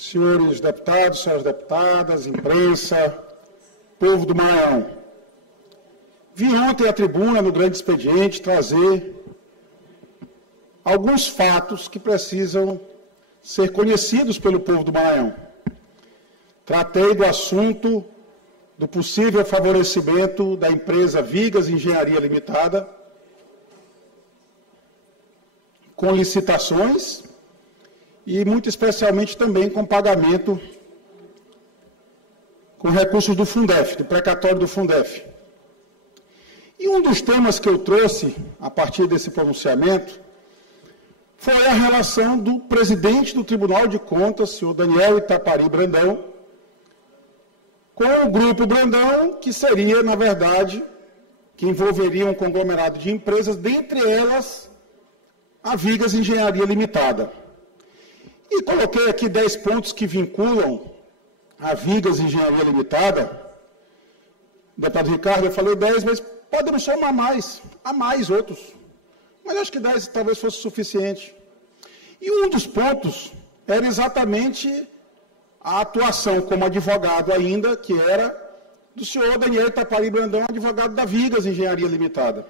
senhores deputados, senhoras deputadas, imprensa, povo do Maranhão. Vim ontem à tribuna, no grande expediente, trazer alguns fatos que precisam ser conhecidos pelo povo do Maranhão. Tratei do assunto do possível favorecimento da empresa Vigas Engenharia Limitada, com licitações e, muito especialmente, também com pagamento com recursos do Fundef, do precatório do Fundef. E um dos temas que eu trouxe, a partir desse pronunciamento, foi a relação do presidente do Tribunal de Contas, senhor Daniel Itapari Brandão, com o Grupo Brandão, que seria, na verdade, que envolveria um conglomerado de empresas, dentre elas a Vigas Engenharia Limitada. E coloquei aqui 10 pontos que vinculam a Vigas Engenharia Limitada. Deputado Ricardo, eu falei 10, mas podemos somar mais, há mais outros. Mas acho que 10 talvez fosse suficiente. E um dos pontos era exatamente a atuação como advogado ainda, que era do senhor Daniel Itapari Brandão, advogado da Vigas Engenharia Limitada.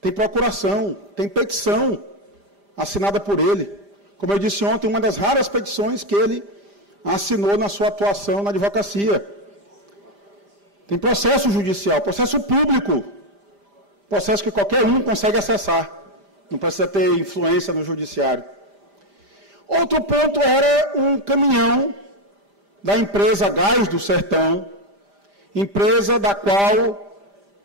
Tem procuração, tem petição assinada por ele. Como eu disse ontem, uma das raras petições que ele assinou na sua atuação na advocacia. Tem processo judicial, processo público, processo que qualquer um consegue acessar, não precisa ter influência no judiciário. Outro ponto era um caminhão da empresa Gás do Sertão, empresa da qual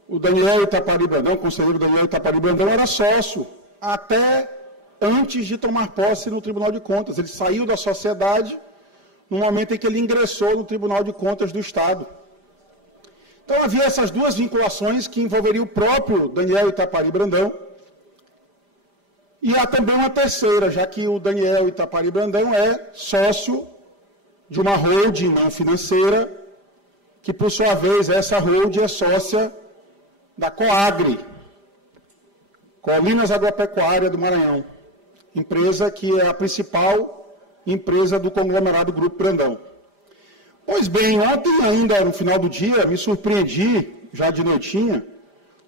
o Daniel Itapari Brandão, o conselheiro Daniel Itapari Brandão, era sócio até antes de tomar posse no Tribunal de Contas. Ele saiu da sociedade no momento em que ele ingressou no Tribunal de Contas do Estado. Então, havia essas duas vinculações que envolveriam o próprio Daniel Itapari Brandão. E há também uma terceira, já que o Daniel Itapari Brandão é sócio de uma holding não financeira, que, por sua vez, essa holding é sócia da Coagri, Colinas Agropecuária do Maranhão, empresa que é a principal empresa do conglomerado Grupo Brandão. Pois bem, ontem ainda, no final do dia, me surpreendi, já de noitinha,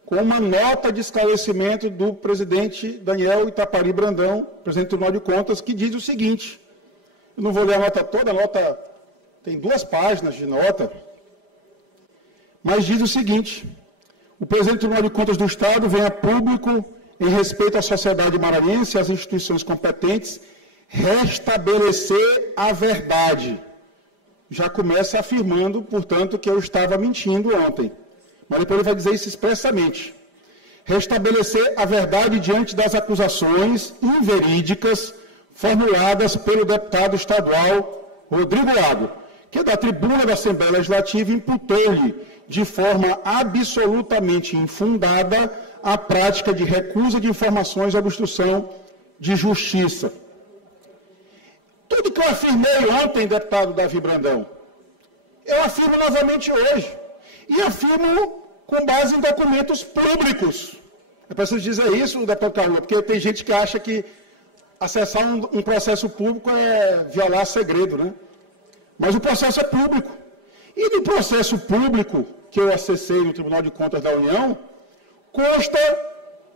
com uma nota de esclarecimento do presidente Daniel Itapari Brandão, presidente do Tribunal de Contas, que diz o seguinte, eu não vou ler a nota toda, a nota tem 2 páginas de nota, mas diz o seguinte, o presidente do Tribunal de Contas do Estado vem a público, em respeito à sociedade maranhense e às instituições competentes, restabelecer a verdade. Já começa afirmando, portanto, que eu estava mentindo ontem. Mas depois ele vai dizer isso expressamente. Restabelecer a verdade diante das acusações inverídicas formuladas pelo deputado estadual Rodrigo Lago, que da tribuna da Assembleia Legislativa imputou-lhe, de forma absolutamente infundada, a prática de recusa de informações à obstrução de justiça. Tudo que eu afirmei ontem, deputado Davi Brandão, eu afirmo novamente hoje. E afirmo com base em documentos públicos. É preciso dizer isso, deputado Carlos, porque tem gente que acha que acessar um processo público é violar segredo, né? Mas o processo é público. E no processo público que eu acessei no Tribunal de Contas da União, consta,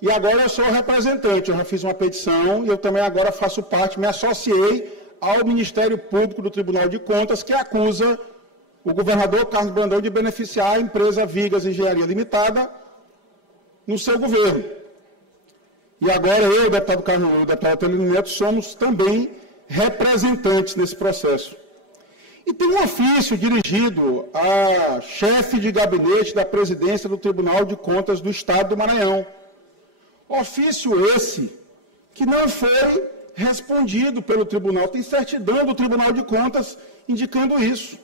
e agora eu sou representante, eu já fiz uma petição e eu também agora faço parte, me associei ao Ministério Público do Tribunal de Contas, que acusa o governador Carlos Brandão de beneficiar a empresa Vigas Engenharia Limitada no seu governo. E agora eu, o deputado Carlos, o deputado Adelino Neto, somos também representantes nesse processo. E tem um ofício dirigido à chefe de gabinete da presidência do Tribunal de Contas do Estado do Maranhão. Ofício esse que não foi respondido pelo tribunal. Tem certidão do Tribunal de Contas indicando isso.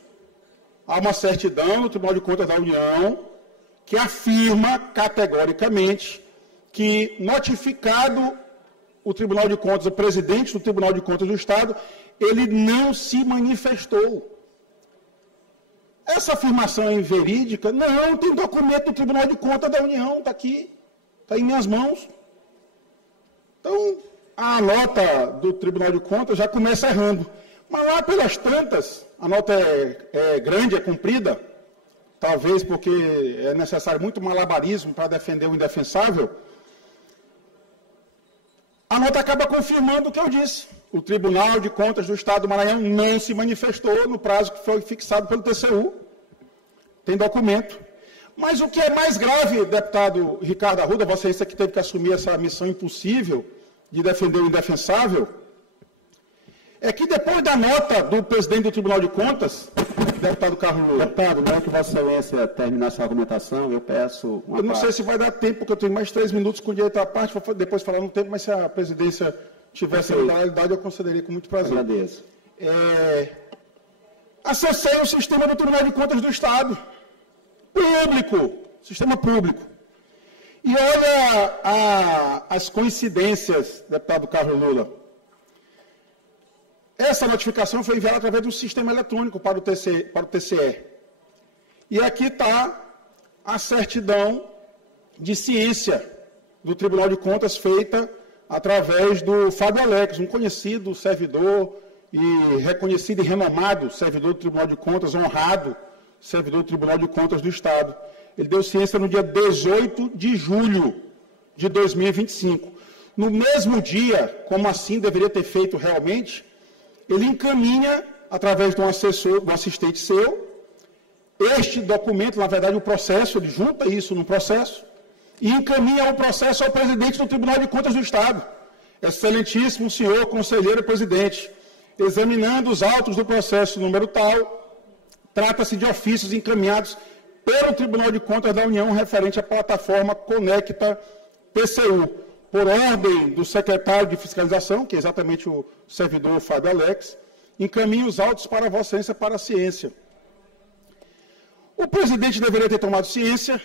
Há uma certidão no Tribunal de Contas da União que afirma categoricamente que, notificado o Tribunal de Contas, o presidente do Tribunal de Contas do Estado, ele não se manifestou. Essa afirmação é inverídica? Não, tem documento do Tribunal de Contas da União, está aqui, está em minhas mãos. Então, a nota do Tribunal de Contas já começa errando. Mas lá pelas tantas, a nota é grande, é comprida, talvez porque é necessário muito malabarismo para defender o indefensável, a nota acaba confirmando o que eu disse. O Tribunal de Contas do Estado do Maranhão não se manifestou no prazo que foi fixado pelo TCU. Tem documento. Mas o que é mais grave, deputado Ricardo Arruda, Vossa Excelência que teve que assumir essa missão impossível de defender o indefensável, é que depois da nota do presidente do Tribunal de Contas, deputado Carlos Lula... Deputado, não é que Vossa Excelência terminar sua argumentação, eu peço... Eu não sei se vai dar tempo, porque eu tenho mais 3 minutos com direito à parte, vou depois falar no tempo, mas se a presidência tivesse a modalidade, eu concederia com muito prazer. Agradeço. Acessei o sistema do Tribunal de Contas do Estado. Público, sistema público. E olha as coincidências, deputado Carlos Lula. Essa notificação foi enviada através de um sistema eletrônico para o TCE. E aqui está a certidão de ciência do Tribunal de Contas feita através do Fábio Alex, um conhecido servidor e reconhecido e renomado servidor do Tribunal de Contas, honrado servidor do Tribunal de Contas do Estado. Ele deu ciência no dia 18 de julho de 2025. No mesmo dia, como assim deveria ter feito realmente, ele encaminha, através de um assessor, de um assistente seu, este documento, na verdade o processo, ele junta isso no processo, e encaminha o processo ao presidente do Tribunal de Contas do Estado. Excelentíssimo senhor conselheiro presidente, examinando os autos do processo número tal, trata-se de ofícios encaminhados pelo Tribunal de Contas da União referente à plataforma Conecta TCU, por ordem do secretário de Fiscalização, que é exatamente o servidor Fábio Alex, encaminha os autos para Vossa Excelência para a ciência. O presidente deveria ter tomado ciência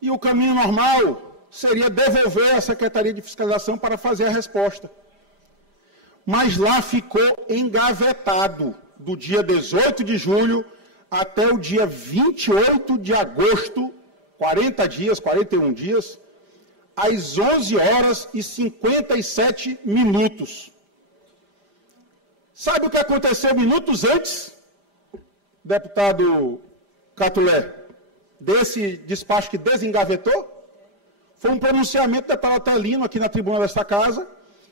e o caminho normal seria devolver à Secretaria de Fiscalização para fazer a resposta. Mas lá ficou engavetado do dia 18 de julho até o dia 28 de agosto, 40 dias, 41 dias, às 11 horas e 57 minutos. Sabe o que aconteceu minutos antes, deputado Catulé, desse despacho que desengavetou? Foi um pronunciamento do deputado Otelino aqui na tribuna desta casa,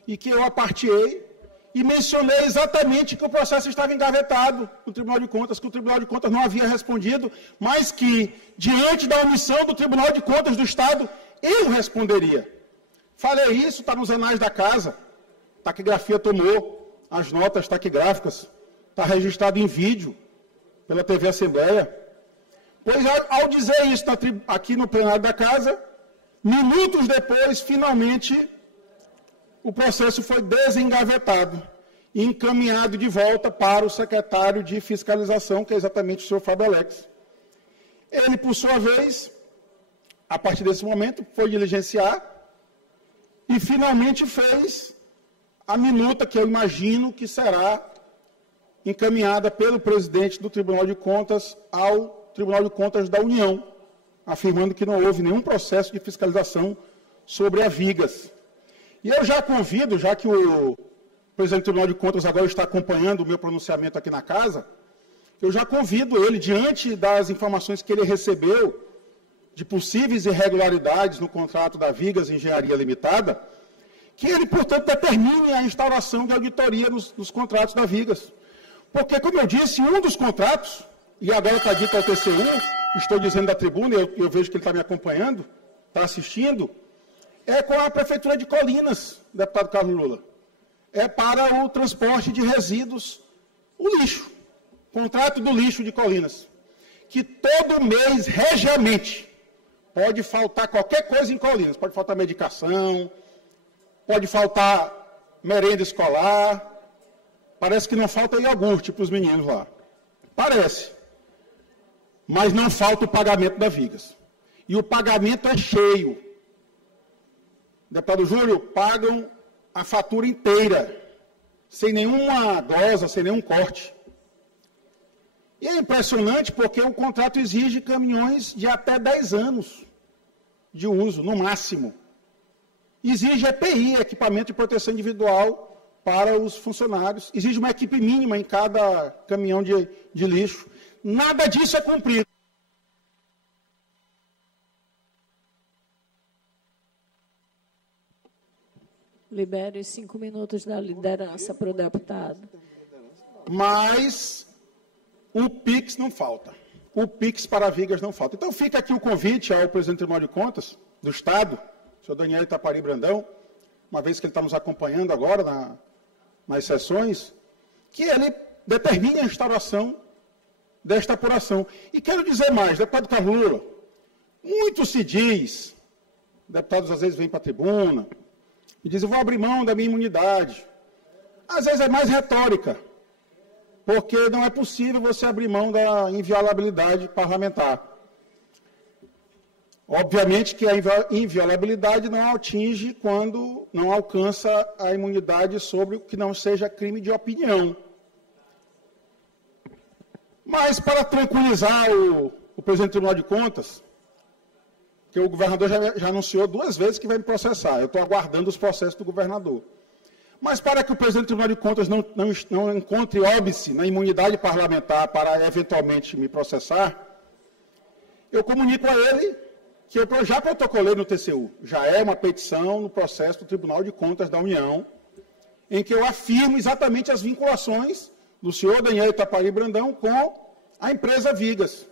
e que eu aparteei e mencionei exatamente que o processo estava engavetado no Tribunal de Contas, que o Tribunal de Contas não havia respondido, mas que, diante da omissão do Tribunal de Contas do Estado, eu responderia. Falei isso, está nos anais da casa, taquigrafia tomou as notas taquigráficas, está registrado em vídeo pela TV Assembleia. Pois, ao dizer isso aqui no plenário da casa, minutos depois, finalmente, o processo foi desengavetado e encaminhado de volta para o secretário de Fiscalização, que é exatamente o senhor Fábio Alex. Ele, por sua vez, a partir desse momento, foi diligenciar e finalmente fez a minuta que eu imagino que será encaminhada pelo presidente do Tribunal de Contas ao Tribunal de Contas da União, afirmando que não houve nenhum processo de fiscalização sobre a Vigas. E eu já convido, já que o presidente do Tribunal de Contas agora está acompanhando o meu pronunciamento aqui na casa, eu já convido ele, diante das informações que ele recebeu de possíveis irregularidades no contrato da Vigas Engenharia Limitada, que ele, portanto, determine a instauração de auditoria nos contratos da Vigas. Porque, como eu disse, um dos contratos, e agora está dito ao TCU, estou dizendo da tribuna, eu vejo que ele está me acompanhando, está assistindo, é com a Prefeitura de Colinas, deputado Carlos Lula. É para o transporte de resíduos, o lixo, contrato do lixo de Colinas, que todo mês, regiamente, pode faltar qualquer coisa em Colinas, pode faltar medicação, pode faltar merenda escolar, parece que não falta iogurte para os meninos lá. Parece. Mas não falta o pagamento da Vigas. E o pagamento é cheio. Deputado Júlio, pagam a fatura inteira, sem nenhuma glosa, sem nenhum corte. E é impressionante porque o contrato exige caminhões de até 10 anos de uso, no máximo. Exige EPI, equipamento de proteção individual para os funcionários. Exige uma equipe mínima em cada caminhão de lixo. Nada disso é cumprido. Libere 5 minutos da liderança para o deputado. Mas o PIX não falta. O PIX para Vigas não falta. Então fica aqui o convite ao presidente do Tribunal de Contas do Estado, o senhor Daniel Itapari Brandão, uma vez que ele está nos acompanhando agora nas sessões, que ele determine a instauração desta apuração. E quero dizer mais, deputado Carlos Lula, muito se diz, deputados às vezes vêm para a tribuna, e dizem, vou abrir mão da minha imunidade. Às vezes é mais retórica, porque não é possível você abrir mão da inviolabilidade parlamentar. Obviamente que a inviolabilidade não atinge quando não alcança a imunidade sobre o que não seja crime de opinião. Mas, para tranquilizar o presidente do Tribunal de Contas, que o governador já anunciou 2 vezes que vai me processar. Eu estou aguardando os processos do governador. Mas para que o presidente do Tribunal de Contas não encontre óbice na imunidade parlamentar para eventualmente me processar, eu comunico a ele que eu já protocolei no TCU. Já é uma petição no processo do Tribunal de Contas da União, em que eu afirmo exatamente as vinculações do senhor Daniel Itapari Brandão com a empresa Vigas.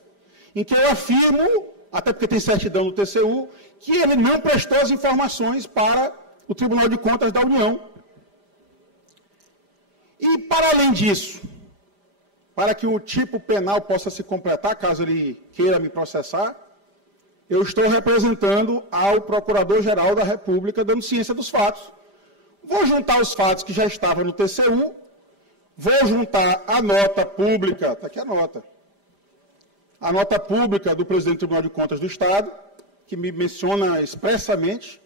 Em que eu afirmo, até porque tem certidão no TCU, que ele não prestou as informações para o Tribunal de Contas da União. E, para além disso, para que o tipo penal possa se completar, caso ele queira me processar, eu estou representando ao Procurador-Geral da República, dando ciência dos fatos. Vou juntar os fatos que já estavam no TCU, vou juntar a nota pública, está aqui a nota pública do presidente do Tribunal de Contas do Estado, que me menciona expressamente,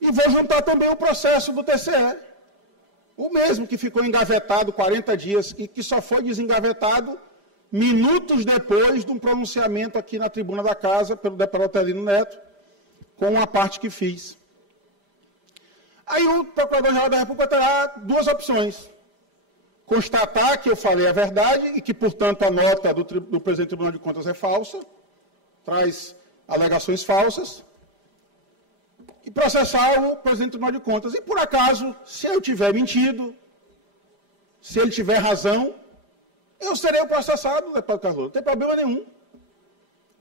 e vou juntar também o processo do TCE, o mesmo que ficou engavetado 40 dias e que só foi desengavetado minutos depois de um pronunciamento aqui na tribuna da Casa, pelo deputado Otelino Neto, com a parte que fiz. Aí o Procurador-Geral da República terá 2 opções. Constatar que eu falei a verdade e que, portanto, a nota do presidente do Tribunal de Contas é falsa, traz alegações falsas, e processar o presidente do Tribunal de Contas. E, por acaso, se eu tiver mentido, se ele tiver razão, eu serei o processado, deputado Carlos Lula, não tem problema nenhum.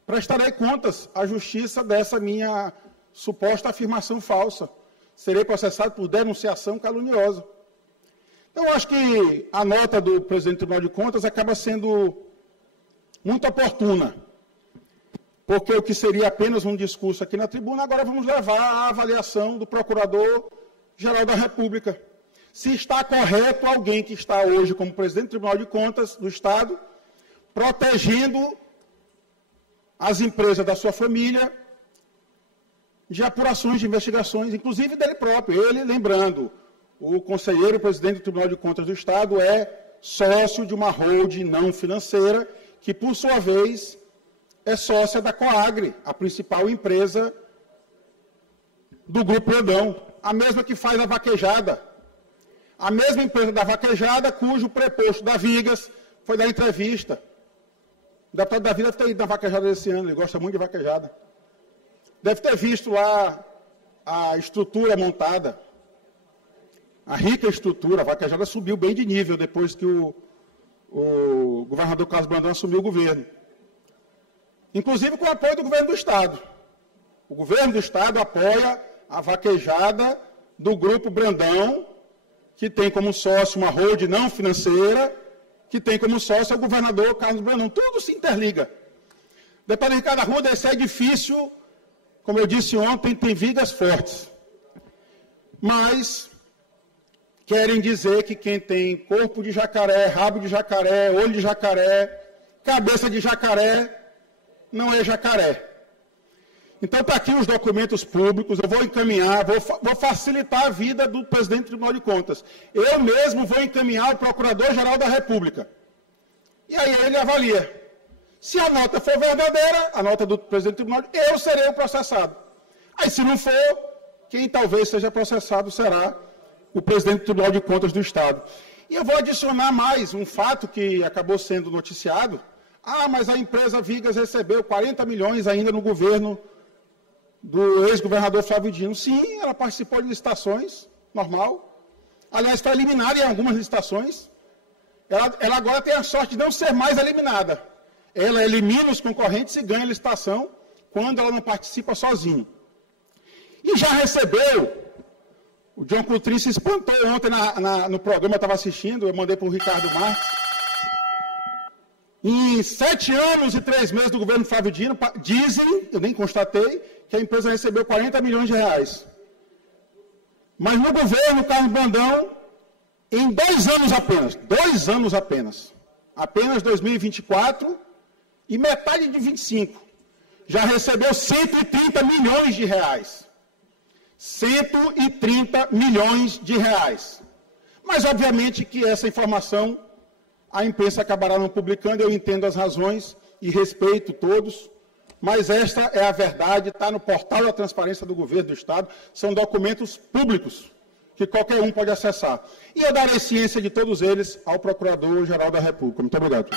Prestarei contas à justiça dessa minha suposta afirmação falsa. Serei processado por denunciação caluniosa. Então, eu acho que a nota do presidente do Tribunal de Contas acaba sendo muito oportuna, porque o que seria apenas um discurso aqui na tribuna, agora vamos levar à avaliação do Procurador-Geral da República. Se está correto alguém que está hoje como presidente do Tribunal de Contas do Estado, protegendo as empresas da sua família de apurações, de investigações, inclusive dele próprio. Ele, lembrando, o conselheiro presidente do Tribunal de Contas do Estado é sócio de uma holding não financeira, que, por sua vez, é sócia da Coagri, a principal empresa do Grupo Brandão, a mesma que faz a vaquejada. A mesma empresa da vaquejada, cujo preposto da Vigas foi dar entrevista. O deputado Davi deve ter ido na vaquejada desse ano, ele gosta muito de vaquejada. Deve ter visto lá a estrutura montada, a rica estrutura. A vaquejada subiu bem de nível depois que o governador Carlos Brandão assumiu o governo. Inclusive com o apoio do governo do Estado. O governo do Estado apoia a vaquejada do Grupo Brandão, que tem como sócio uma holding não financeira, que tem como sócio o governador Carlos Brandão. Tudo se interliga. Deputado Ricardo Arruda, esse edifício, como eu disse ontem, tem vigas fortes. Mas querem dizer que quem tem corpo de jacaré, rabo de jacaré, olho de jacaré, cabeça de jacaré, não é jacaré. Então, está aqui os documentos públicos, eu vou encaminhar, vou facilitar a vida do presidente do Tribunal de Contas. Eu mesmo vou encaminhar ao Procurador-Geral da República. E aí ele avalia. Se a nota for verdadeira, a nota do presidente do Tribunal, eu serei o processado. Aí, se não for, quem talvez seja processado será o presidente do Tribunal de Contas do Estado. E eu vou adicionar mais um fato que acabou sendo noticiado. Mas a empresa Vigas recebeu 40 milhões ainda no governo do ex-governador Flávio Dino. Sim, ela participou de licitações, normal. Aliás, foi eliminada em algumas licitações. Ela agora tem a sorte de não ser mais eliminada. Ela elimina os concorrentes e ganha a licitação quando ela não participa sozinha. E já recebeu, o John Coutrin se espantou ontem no programa, eu estava assistindo, eu mandei para o Ricardo Marques. Em 7 anos e 3 meses do governo Flávio Dino, dizem, eu nem constatei, que a empresa recebeu 40 milhões de reais. Mas no governo Carlos Brandão, em 2 anos apenas 2024 e metade de 25, já recebeu 130 milhões de reais. 130 milhões de reais. Mas, obviamente, que essa informação a imprensa acabará não publicando, eu entendo as razões e respeito todos, mas esta é a verdade, está no portal da transparência do governo do Estado, são documentos públicos que qualquer um pode acessar. E eu darei ciência de todos eles ao Procurador-Geral da República. Muito obrigado.